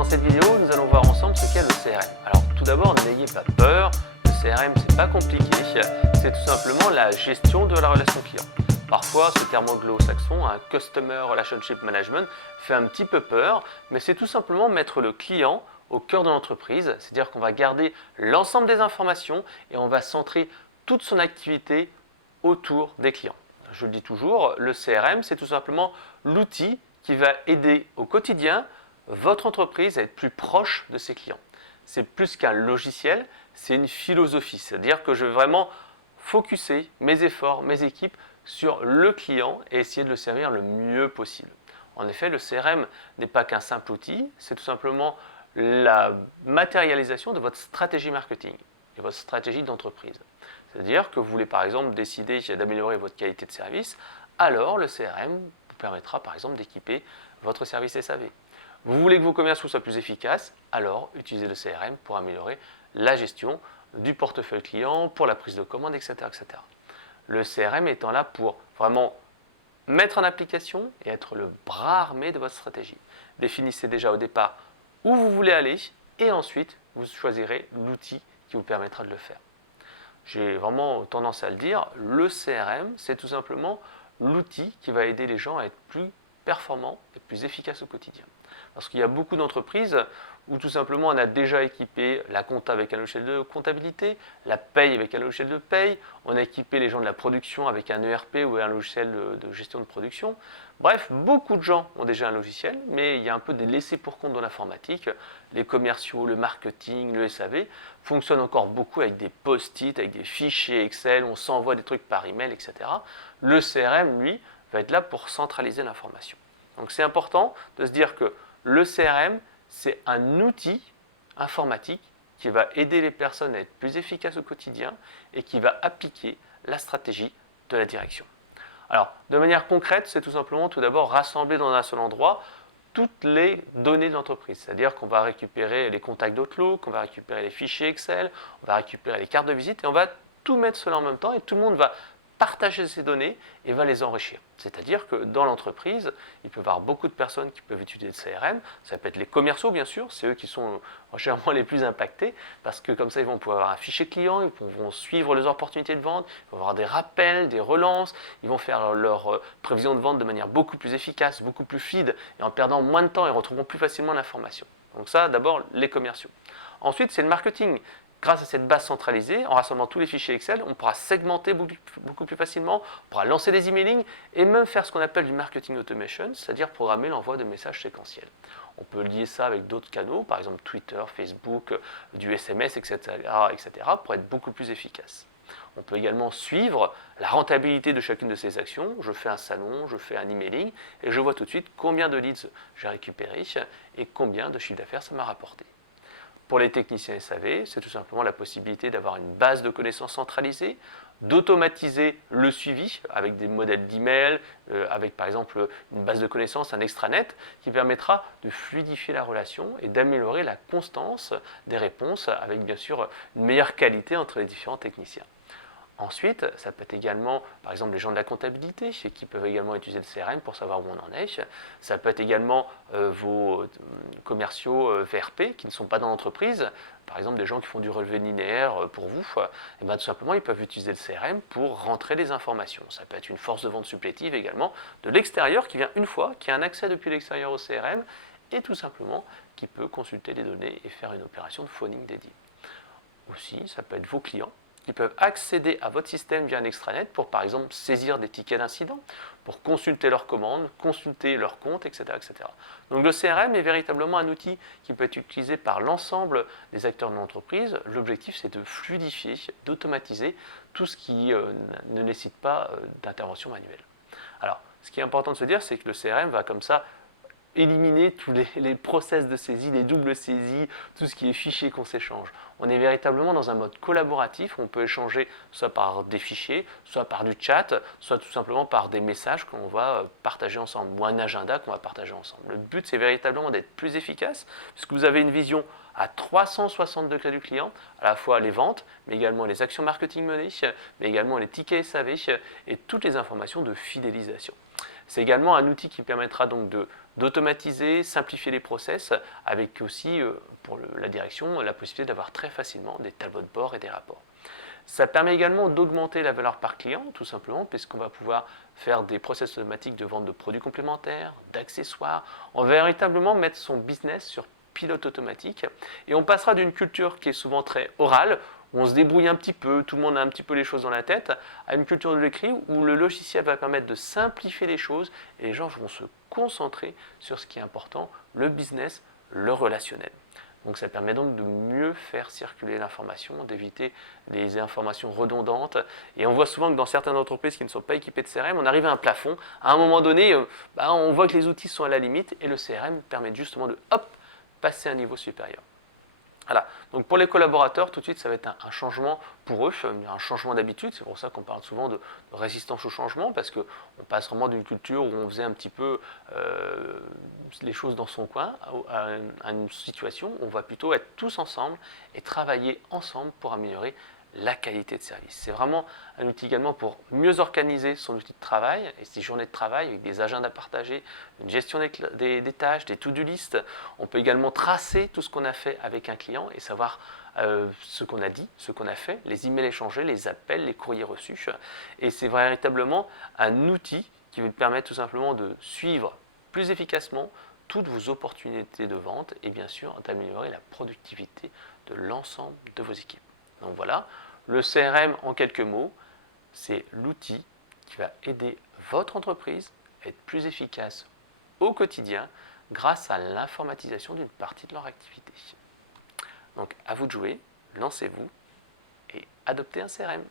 Dans cette vidéo, nous allons voir ensemble ce qu'est le CRM. Alors tout d'abord, n'ayez pas peur, le CRM c'est pas compliqué, c'est tout simplement la gestion de la relation client. Parfois, ce terme anglo-saxon, un Customer Relationship Management, fait un petit peu peur, mais c'est tout simplement mettre le client au cœur de l'entreprise, c'est-à-dire qu'on va garder l'ensemble des informations et on va centrer toute son activité autour des clients. Je le dis toujours, le CRM c'est tout simplement l'outil qui va aider au quotidien votre entreprise à être plus proche de ses clients. C'est plus qu'un logiciel, c'est une philosophie, c'est-à-dire que je vais vraiment focuser mes efforts, mes équipes sur le client et essayer de le servir le mieux possible. En effet, le CRM n'est pas qu'un simple outil, c'est tout simplement la matérialisation de votre stratégie marketing et votre stratégie d'entreprise. C'est-à-dire que vous voulez par exemple décider d'améliorer votre qualité de service, alors le CRM vous permettra par exemple d'équiper votre service SAV. Vous voulez que vos commerciaux soient plus efficaces, alors utilisez le CRM pour améliorer la gestion du portefeuille client, pour la prise de commande, etc., etc. Le CRM étant là pour vraiment mettre en application et être le bras armé de votre stratégie. Définissez déjà au départ où vous voulez aller et ensuite vous choisirez l'outil qui vous permettra de le faire. J'ai vraiment tendance à le dire, le CRM c'est tout simplement l'outil qui va aider les gens à être plus performants et plus efficaces au quotidien. Parce qu'il y a beaucoup d'entreprises où tout simplement on a déjà équipé la compta avec un logiciel de comptabilité, la paye avec un logiciel de paye, on a équipé les gens de la production avec un ERP ou un logiciel de gestion de production. Bref, beaucoup de gens ont déjà un logiciel, mais il y a un peu des laissés pour compte dans l'informatique. Les commerciaux, le marketing, le SAV fonctionnent encore beaucoup avec des post-it, avec des fichiers Excel, on s'envoie des trucs par email, etc. Le CRM, lui, va être là pour centraliser l'information. Donc c'est important de se dire que le CRM, c'est un outil informatique qui va aider les personnes à être plus efficaces au quotidien et qui va appliquer la stratégie de la direction. Alors, de manière concrète, c'est tout simplement tout d'abord rassembler dans un seul endroit toutes les données de l'entreprise. C'est-à-dire qu'on va récupérer les contacts d'Outlook, on va récupérer les fichiers Excel, on va récupérer les cartes de visite et on va tout mettre cela en même temps et tout le monde va partager ces données et va les enrichir. C'est-à-dire que dans l'entreprise, il peut y avoir beaucoup de personnes qui peuvent utiliser le CRM. Ça peut être les commerciaux, bien sûr, c'est eux qui sont généralement les plus impactés parce que comme ça, ils vont pouvoir avoir un fichier client, ils vont suivre les opportunités de vente, ils vont avoir des rappels, des relances, ils vont faire leur prévision de vente de manière beaucoup plus efficace, beaucoup plus fluide et en perdant moins de temps, ils retrouveront plus facilement l'information. Donc ça, d'abord, les commerciaux. Ensuite, c'est le marketing. Grâce à cette base centralisée, en rassemblant tous les fichiers Excel, on pourra segmenter beaucoup plus facilement, on pourra lancer des emailing et même faire ce qu'on appelle du marketing automation, c'est-à-dire programmer l'envoi de messages séquentiels. On peut lier ça avec d'autres canaux, par exemple Twitter, Facebook, du SMS, etc., pour être beaucoup plus efficace. On peut également suivre la rentabilité de chacune de ces actions. Je fais un salon, je fais un emailing et je vois tout de suite combien de leads j'ai récupéré et combien de chiffre d'affaires ça m'a rapporté. Pour les techniciens SAV, c'est tout simplement la possibilité d'avoir une base de connaissances centralisée, d'automatiser le suivi avec des modèles d'email, avec par exemple une base de connaissances, un extranet, qui permettra de fluidifier la relation et d'améliorer la constance des réponses avec bien sûr une meilleure qualité entre les différents techniciens. Ensuite, ça peut être également, par exemple, les gens de la comptabilité qui peuvent également utiliser le CRM pour savoir où on en est. Ça peut être également vos commerciaux VRP qui ne sont pas dans l'entreprise. Par exemple, des gens qui font du relevé linéaire pour vous. Et bien, tout simplement, ils peuvent utiliser le CRM pour rentrer les informations. Ça peut être une force de vente supplétive également de l'extérieur qui vient une fois, qui a un accès depuis l'extérieur au CRM et tout simplement qui peut consulter les données et faire une opération de phoning dédiée. Aussi, ça peut être vos clients qui peuvent accéder à votre système via un extranet pour par exemple saisir des tickets d'incident, pour consulter leurs commandes, consulter leurs comptes, etc., etc. Donc le CRM est véritablement un outil qui peut être utilisé par l'ensemble des acteurs de l'entreprise. L'objectif c'est de fluidifier, d'automatiser tout ce qui ne nécessite pas d'intervention manuelle. Alors, ce qui est important de se dire, c'est que le CRM va comme ça éliminer tous les process de saisie, les doubles saisies, tout ce qui est fichier qu'on s'échange. On est véritablement dans un mode collaboratif où on peut échanger soit par des fichiers, soit par du chat, soit tout simplement par des messages qu'on va partager ensemble ou un agenda qu'on va partager ensemble. Le but, c'est véritablement d'être plus efficace puisque vous avez une vision à 360 degrés du client, à la fois les ventes, mais également les actions marketing menées, mais également les tickets SAV et toutes les informations de fidélisation. C'est également un outil qui permettra donc d'automatiser, simplifier les process, avec aussi, pour la direction, la possibilité d'avoir très facilement des tableaux de bord et des rapports. Ça permet également d'augmenter la valeur par client, tout simplement, puisqu'on va pouvoir faire des process automatiques de vente de produits complémentaires, d'accessoires. On va véritablement mettre son business sur pilote automatique et on passera d'une culture qui est souvent très orale, où on se débrouille un petit peu, tout le monde a un petit peu les choses dans la tête, à une culture de l'écrit où le logiciel va permettre de simplifier les choses et les gens vont se concentrer sur ce qui est important, le business, le relationnel. Donc ça permet donc de mieux faire circuler l'information, d'éviter les informations redondantes. Et on voit souvent que dans certaines entreprises qui ne sont pas équipées de CRM, on arrive à un plafond. À un moment donné, on voit que les outils sont à la limite et le CRM permet justement de passer à un niveau supérieur. Voilà. Donc pour les collaborateurs, tout de suite, ça va être un changement pour eux, un changement d'habitude. C'est pour ça qu'on parle souvent de résistance au changement, parce qu'on passe vraiment d'une culture où on faisait un petit peu les choses dans son coin à une situation où on va plutôt être tous ensemble et travailler ensemble pour améliorer la qualité de service. C'est vraiment un outil également pour mieux organiser son outil de travail et ses journées de travail avec des agendas partagés, une gestion des tâches, des to-do list. On peut également tracer tout ce qu'on a fait avec un client et savoir ce qu'on a dit, ce qu'on a fait, les emails échangés, les appels, les courriers reçus. Et c'est véritablement un outil qui vous permet tout simplement de suivre plus efficacement toutes vos opportunités de vente et bien sûr d'améliorer la productivité de l'ensemble de vos équipes. Donc voilà, le CRM en quelques mots, c'est l'outil qui va aider votre entreprise à être plus efficace au quotidien grâce à l'informatisation d'une partie de leur activité. Donc à vous de jouer, lancez-vous et adoptez un CRM.